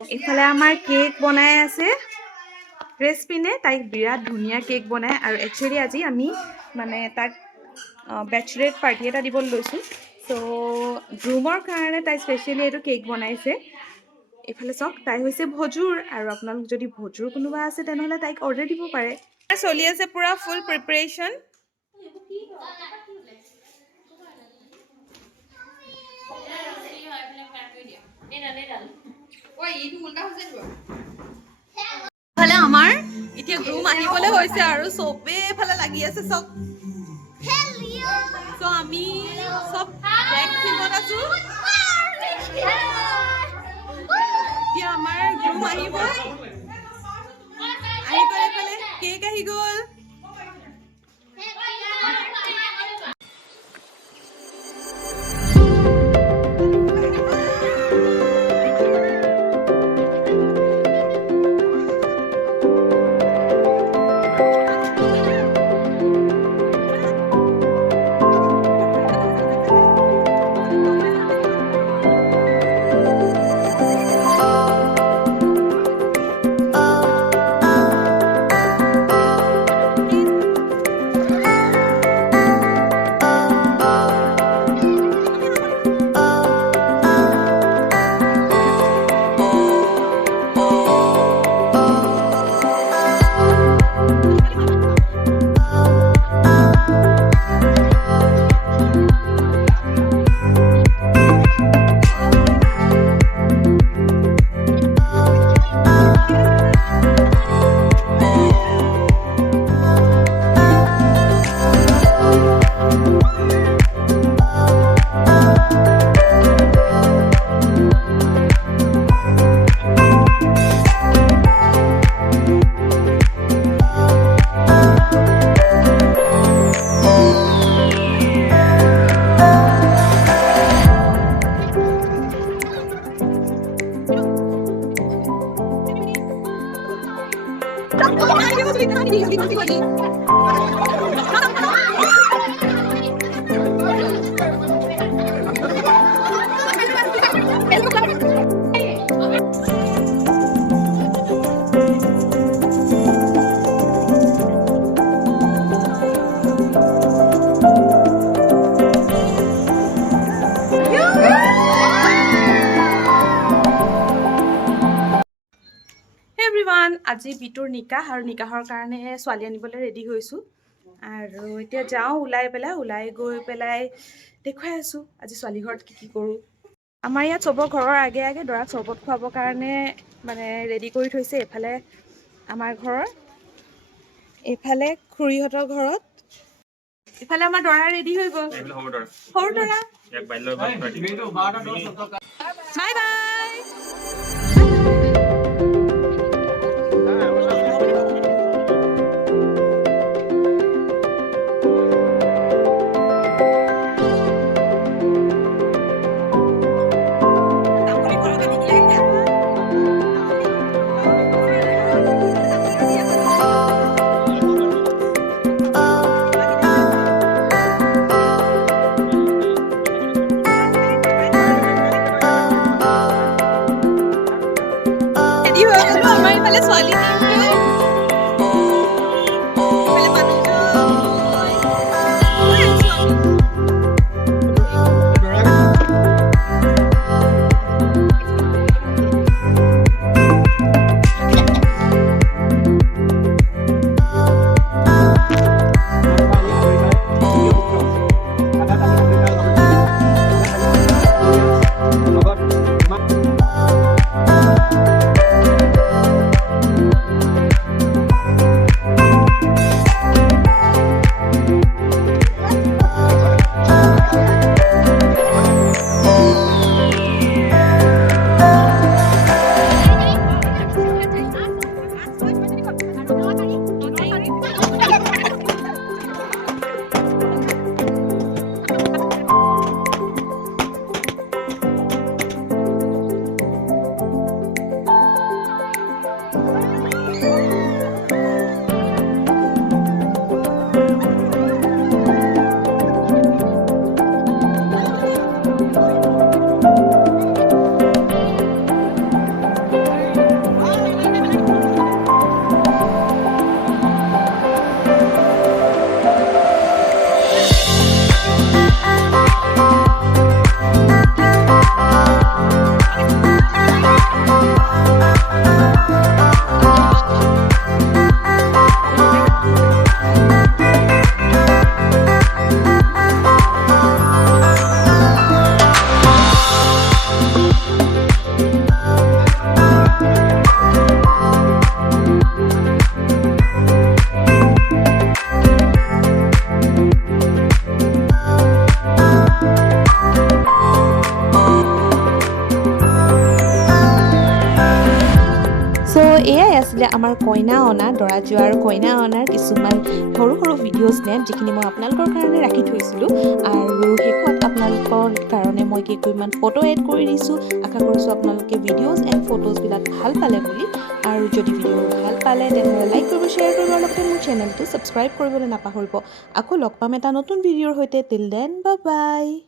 ইফালে আমাৰ কেক বনাই আছে ৰেচিপিনে তাইক বিৰাট ধুনীয়া কেক বনায় আৰু একচুৱেলি আজি আমি মানে তাক বেচলেট পাৰ্টি এটা দিবলৈ লৈছোঁ চ' গ্ৰুমৰ কাৰণে তাই স্পেচিয়েলি এইটো কেক বনাইছে এইফালে চাওক তাই হৈছে ভজুৰ আৰু আপোনালোক যদি ভজুৰ কোনোবা আছে তেনেহ'লে তাইক অৰ্ডাৰ দিব পাৰে চলি আছে পুৰা ফুল প্ৰিপাৰেশ্যন ফালে আমাৰ এতিয়া গ্ৰুম আহিবলৈ হৈছে আৰু চবে ফালে লাগি আছে চব চ' আমি চব বেগ ফিল্মত আছো এতিয়া আমাৰ গ্ৰুম আহিব আহি পেলাই ফালে কেক আহি গ'ল আজি বিটুৰ নিকাহ আৰু নিকাহৰ কাৰণে ছোৱালী আনিবলৈ ৰেডি হৈছোঁ আৰু এতিয়া যাওঁ ওলাই গৈ পেলাই দেখুৱাই আছোঁ আজি ছোৱালী ঘৰত কি কৰোঁ আমাৰ ইয়াত চবৰ ঘৰৰ আগে আগে দৰাক চৰবত খুৱাবৰ কাৰণে মানে ৰেডি কৰি থৈছে এইফালে আমাৰ ঘৰৰ এইফালে খুৰীহঁতৰ ঘৰত ইফালে আমাৰ দৰা ৰেডি হৈ গ'ল সৰু দৰা বাই বাই ছোৱালী আছিলে আমাৰ কইনা অনা দৰা যোৱাৰ কইনা অনাৰ কিছুমান সৰু সৰু ভিডিঅ' স্নেপ যিখিনি মই আপোনালোকৰ কাৰণে ৰাখি থৈছিলোঁ আৰু শেষত আপোনালোকৰ কাৰণে মই কেইটামান ফটো এড কৰি দিছোঁ আশা কৰিছোঁ আপোনালোকে ভিডিঅ'জ এণ্ড ফটোজবিলাক ভাল পালে বুলি আৰু যদি ভিডিঅ' ভাল পালে তেনেহ'লে লাইক কৰিব শ্বেয়াৰ কৰিব আৰু লগতে মোৰ চেনেলটো ছাবস্ক্ৰাইব কৰিবলৈ নাপাহৰিব আকৌ লগ পাম এটা নতুন ভিডিঅ'ৰ সৈতে টিল দেন বাই বাই